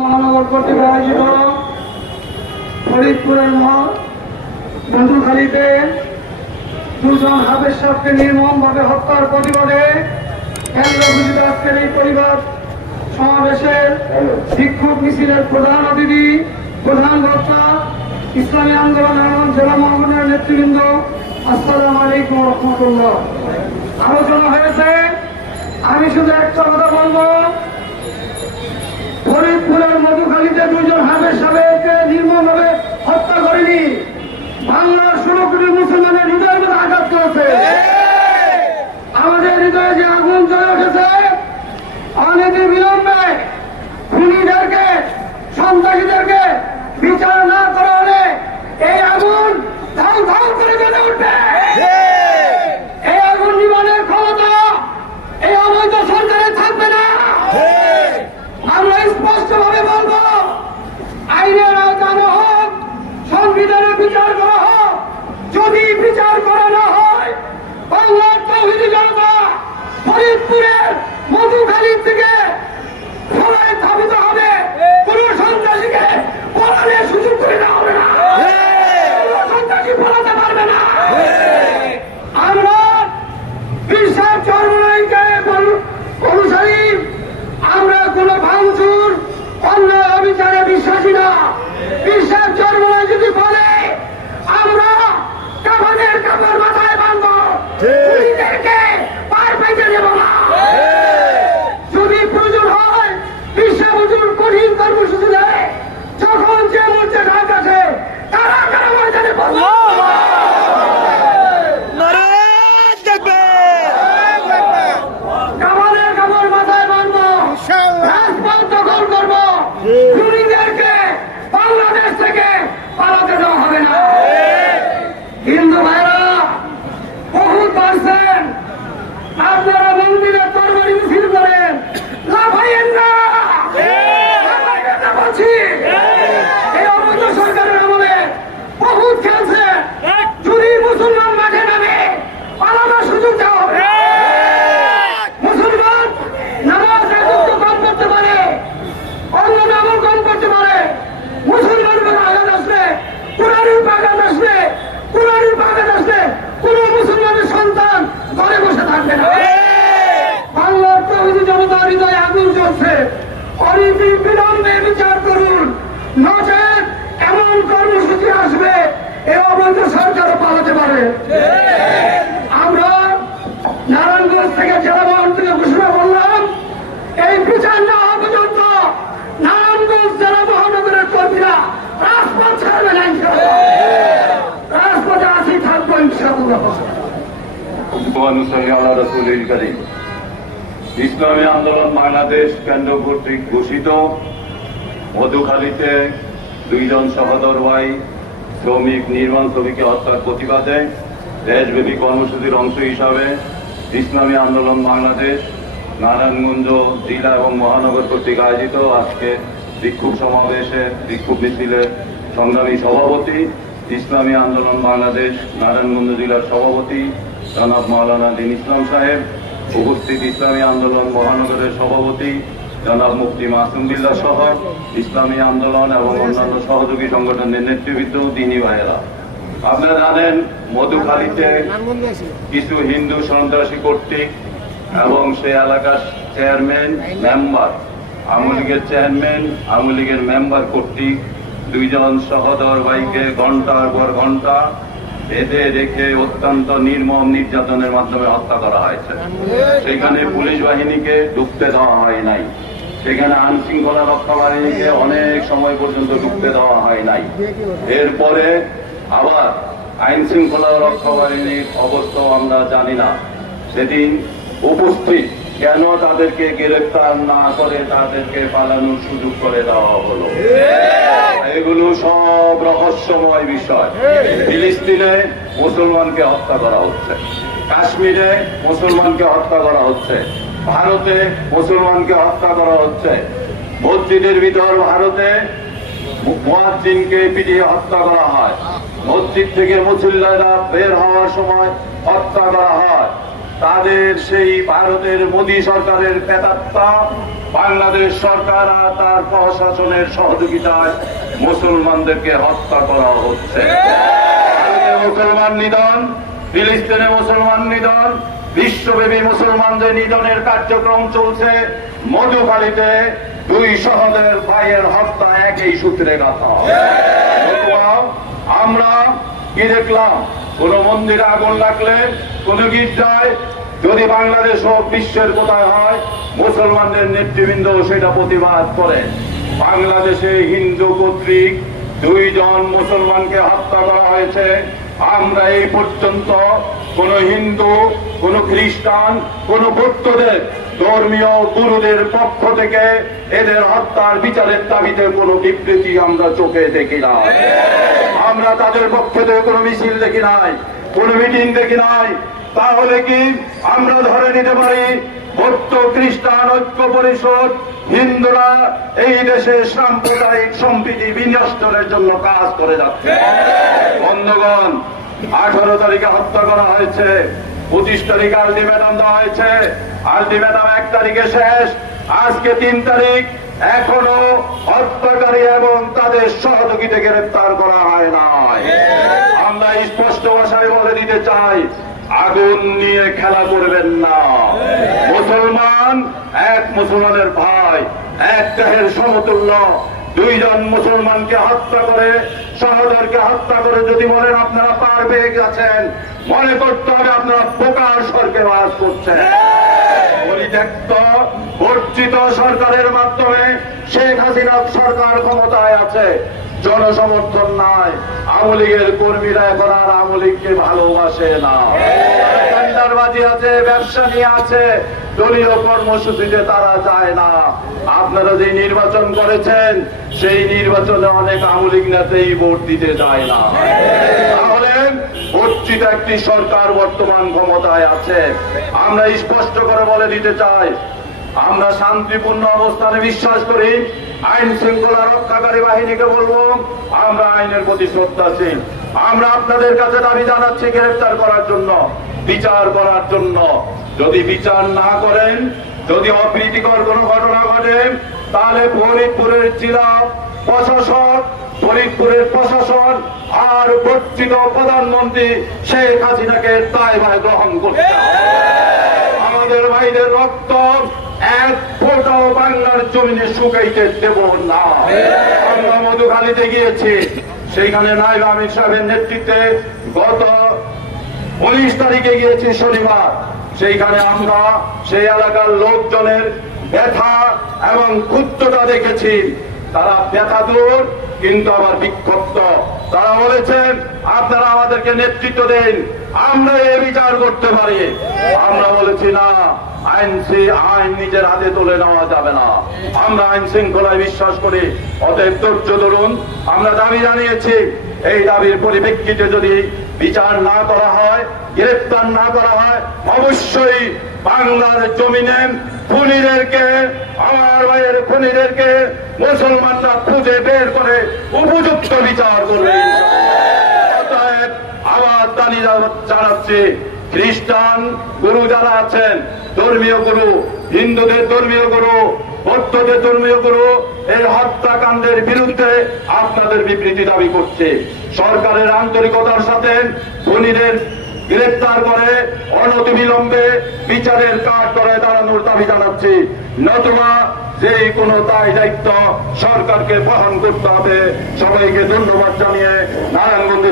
মহানগর কর্তৃক আয়োজিত ফরিদপুরের বন্ধুখালীতে দুজন হাফেজ সাহেবকে নির্মমভাবে হত্যার প্রতিবাদে কেন্দ্র ঘোষিত আজকের এই পরিবার সমাবেশের বিক্ষোভ মিছিলের প্রধান অতিথি প্রধান বক্তা ইসলামী আন্দোলন জেলা মহানগরের নেতৃবৃন্দ, আসসালামু আলাইকুম ওয়া রাহমাতুল্লাহ। আলোচনা হয়েছে, আমি শুধু একটা কথা বলবো, ফরিদপুরের মধুখালীতে দুজন হাফেজ সাহেবকে নির্মমভাবে হত্যা করেনি, বাংলার 16 কোটি মুসলমানের হৃদয়ের মধ্যে আঘাত করেছে। আমাদের হৃদয়ে যে আগুন জ্বলে উঠেছে, অনেকে বিলম্বে খুনিদেরকে সন্ত্রাসীদেরকে বিচার না করা হলে এই আগুন ধাউ ধাউ করে জ্বলে উঠবে। এই আগুন নিবানের ক্ষমতা এই অবৈধ সরকারে থাকবে না। আমরা স্পষ্টভাবে বলবো, আইনের আওতায় হোক, সংবিধানে বিচার করা হোক, যদি বিচার করা না হয়, বাংলার তৌহিদি জনতা ফরিদপুরের মধুখালী থেকে সবাই ধাবিত হবে। কোন সন্ত্রাসীকে পলানোর সুযোগ করে দেওয়া হবে না, কোন সন্ত্রাসী পলাতে পারবে না। আমরা পীর সাহেব চরমনাইকে অনুসারী, আমরা কোন ভাঙচুর অন্যায় অবিচারে বিশ্বাসী না। পীর সাহেব চরমনাই যদি বলে আমরা কাফনের কাপড় মাথায় বাঁধবো, খুনিদেরকে পার পাইতে দেব না। যদি প্রয়োজন হয় পীর সাহেব হুজুর কঠিন কর্মসূচি দেয়, যখন যে মুহূর্তে ডাক আসে তারা কারা ময়দানে বলবো, কাফনের কাপড় মাথায় বাঁধবো, রাজপথ দখল করবো, খুনিদেরকে বাংলাদেশ থেকে পালাতে দেওয়া হবে না। হিন্দু ভাইরা বহুত পারছেন, আপনারা মন্দিরের তরবারি মিছিল করেন, লাফাইয়েন না, লাফাইয়েন না বলছি। এই অবৈধ সরকারের আমলে বহুত খেলছে, যদি মুসলমান মাঠে নামে পালানোর সুযোগ দেওয়া হবে। মুসলমান নামাজ একটু কম করতে পারে, অন্য নামল কম করতে পারে, মুসলমান বলে আঘাত আসলে, কোরআনের আঘাত আসলে, কোরআনের আঘাত আসলে কোন মুসলমানের সন্তান ঘরে বসে থাকবে না। বাংলার তৌহিদি জনতার হৃদয়ে আগুন জ্বলছে, অনীতি বিলম্বে বিচার করুন, নচেত এমন কর্মসূচি আসবে এ অবৈধ সরকারও পালাতে পারে। আমরা নারায়ণগঞ্জ থেকে জেলা মহান থেকে ঘোষণা করলাম, এই বিচার না হওয়া পর্যন্ত নারায়ণগঞ্জ জেলা মহানগরের কর্মীরা রাজপথ ছাড়বে না, ইনশাআল্লাহ রাজপথে আসি থাকবো ইনশাআল্লাহ। ইসলামী আন্দোলন বাংলাদেশ কেন্দ্র কর্তৃক ঘোষিত মধুখালীতে দুইজন সহোদর ভাই শ্রমিক নির্মাণ শ্রমিককে হত্যার প্রতিবাদে দেশব্যাপী কর্মসূচির অংশ হিসাবে ইসলামী আন্দোলন বাংলাদেশ নারায়ণগঞ্জ জেলা এবং মহানগর কর্তৃক আয়োজিত আজকে বিক্ষোভ সমাবেশে বিক্ষোভ মিছিলের সংগ্রামী সভাপতি, ইসলামী আন্দোলন বাংলাদেশ নারায়ণগঞ্জ জেলার সভাপতি জনাব মাওলানা দিন ইসলাম সাহেব, উপস্থিত ইসলামী আন্দোলন মহানগরের সভাপতি জনাব মুফতি মাসুম বিল্লাহ সহ ইসলামী আন্দোলন এবং অন্যান্য সহযোগী সংগঠনের নেতৃবৃন্দ, দিনী ভাইয়েরা, আপনারা জানেন মধুখালীতে কিছু হিন্দু সন্ত্রাসী কর্তৃক এবং সে এলাকার চেয়ারম্যান মেম্বার, আওয়ামী লীগের চেয়ারম্যান আওয়ামী লীগের মেম্বার কর্তৃক দুইজন সহোদর ভাইকে ঘন্টার পর ঘন্টা বেঁধে রেখে অত্যন্ত নির্মম নির্যাতনের মাধ্যমে হত্যা করা হয়েছে। সেখানে পুলিশ বাহিনীকে ঢুকতে দেওয়া হয় নাই, সেখানে আইন শৃঙ্খলা রক্ষা বাহিনীকে অনেক সময় পর্যন্ত ঢুকতে দেওয়া হয় নাই। এরপরে আবার আইন শৃঙ্খলা রক্ষা বাহিনীর অবস্থাও আমরা জানি না, সেদিন উপস্থিত কেন তাদেরকে গ্রেফতার না করে তাদেরকে পালানোর সুযোগ করে দেওয়া হলো। এগুলো সব রহস্যময় বিষয়। ফিলিস্তিনে মুসলমানকে হত্যা করা হচ্ছে, কাশ্মীরে মুসলমানকে হত্যা করা হচ্ছে, ভারতে মুসলমানকে হত্যা করা হচ্ছে, মসজিদের ভিতর ভারতে মুয়াজ্জিনকে পিটিয়ে হত্যা করা হয়, মসজিদ থেকে মুসল্লিরা বের হওয়ার সময় হত্যা করা হয়। তাদের সেই ভারতের মোদী সরকারের প্রেতাত্মা বাংলাদেশ সরকার আর তার প্রশাসনের সহযোগিতায় মুসলমানদেরকে হত্যা করা হচ্ছে। ভারতে মুসলমান নিধন, ফিলিস্তিনে মুসলমান নিধন, বিশ্বব্যাপী মুসলমানদের নিধনের কার্যক্রম চলছে। মধুখালীতে দুই সহোদর ভাইয়ের হত্যা একই সূত্রে গাঁথা। আমরা কি দেখলাম? কোন মন্দিরে আগুন লাগলে, কোন গির্জায় যদি বাংলাদেশ ও বিশ্বের কোথায় হয়, মুসলমানদের নেতৃবৃন্দ সেটা প্রতিবাদ করে। বাংলাদেশে হিন্দু কর্তৃক 2 জন মুসলমানকে হত্যা করা হয়েছে। আমরা এই পর্যন্ত কোন হিন্দু, কোন খ্রিস্টান, কোন বৌদ্ধদের ধর্মীয় গুরুদের পক্ষ থেকে এদের হত্যার বিচারের দাবিতে কোন বিবৃতি আমরা চোখে দেখি না। আমরা তাদের পক্ষ থেকে কোন মিছিল দেখি নাই, কোন মিটিং দেখি নাই। তাহলে কি আমরা ধরে নিতে পারি বৌদ্ধ খ্রিস্টান ঐক্য পরিষদ, হিন্দুরা এই দেশে সাম্প্রদায়িক সম্প্রীতি বিনষ্টের জন্য কাজ করে যাচ্ছে? বন্ধুগণ, 18 তারিখে হত্যা করা হয়েছে, 25 তারিখে আলটিমেটাম দেওয়া হয়েছে, আলটিমেটাম 1 তারিখে শেষ, আজকে 3 তারিখ, এখনো হত্যাকারী এবং তাদের সহযোগীকে গ্রেফতার করা হয় নাই। আমরা স্পষ্ট ভাষায় বলে দিতে চাই, আগুন নিয়ে খেলা করবেন না। মুসলমান এক মুসলমানের ভাই, এক দেহের সমতুল্য। 2 জন মুসলমানকে হত্যা করে, সহোদরকে হত্যা করে যদি বলেন আপনারা পার পেয়ে গেছেন, মনে করতে হবে আপনারা বোকার স্বর্গে বাস করছেন। পরিত্যক্ত বর্জিত সরকারের মাধ্যমে শেখ হাসিনা সরকার ক্ষমতায় আছে, জনসমর্থন নাই। আওয়ামী লীগের কর্মীরা এখন আর আওয়ামী লীগকে ভালোবাসে না। টেন্ডারবাজি আছে, ব্যবসা নিয়ে আছে, দলীয় কর্মসূচিতে তারা যায় না। আপনারা যে নির্বাচন করেছেন, সেই নির্বাচনে অনেক আওয়ামী লীগ নেতাই ভোট দিতে যায় না। তাহলে বর্জিত একটি সরকার বর্তমান ক্ষমতায় আছে। আমরা স্পষ্ট করে বলে দিতে চাই, আমরা শান্তিপূর্ণ অবস্থানে বিশ্বাস করি। আইন শৃঙ্খলা রক্ষাকারী বাহিনীকে বলবো, আমরা আইনের প্রতি শ্রদ্ধাশীল। আমরা আপনাদের কাছে দাবি জানাচ্ছি গ্রেফতার করার জন্য, বিচার করার জন্য। যদি বিচার না করেন, যদি অপ্রীতিকর কোন ঘটনা ঘটে, তাহলে ফরিদপুরের জেলা প্রশাসক, ফরিদপুরের প্রশাসন আর বর্জিত প্রধানমন্ত্রী শেখ হাসিনাকে দায়ভার গ্রহণ করতে হবে। আমাদের ভাইদের রক্ত এক ফোঁটাও বাংলার জমিনে শুকাইতে দেব না। আমরা মধুখালীতে গিয়েছি, সেইখানে নায়েব আমির সাহেবের নেতৃত্বে গত 19 তারিখে গিয়েছি শনিবার। সেইখানে আমরা সেই এলাকার লোকজনের ব্যথা এবং ক্ষুব্ধতা দেখেছি। তারা ব্যথা দূর, কিন্তু আবার বিক্ষুব্ধ। তারা বলেছেন আপনারা আমাদেরকে নেতৃত্ব দেন, আমরা এ বিচার করতে পারি। আমরা বলেছি না, আইন নিজের হাতে তুলে নেওয়া যাবে না। আমরা আইন শৃঙ্খলায় বিশ্বাস করি, অতএব ধৈর্য ধরুন। আমরা দাবি জানিয়েছি, এই দাবির পরিপ্রেক্ষিতে যদি বিচার না করা হয়, গ্রেফতার না করা হয়, অবশ্যই বাংলার জমিনে খুনিদেরকে, আমার ভাইয়ের খুনিদেরকে মুসলমানরা খুঁজে বের করে উপযুক্ত বিচার করবে। অতএব আবার দাবি জানাচ্ছি, খ্রিস্টান গুরু যারা আছেন, ধর্মীয় গুরু, হিন্দুদের ধর্মীয় গুরু, বৌদ্ধদের ধর্মীয় গুরু, এই হত্যাকাণ্ডের বিরুদ্ধে আপনাদের বিবৃতি দাবি করছে। সরকারের আন্তরিকতার সাথে খুনিদের গ্রেফতার করে অনতিবিলম্বে বিচারের কাজ করে দাঁড়ানোর দাবি জানাচ্ছি। নতুবা যে কোনো দায় দায়িত্ব সরকারকে বহন করতে হবে। সবাইকে ধন্যবাদ জানিয়ে নারায়ণগঞ্জ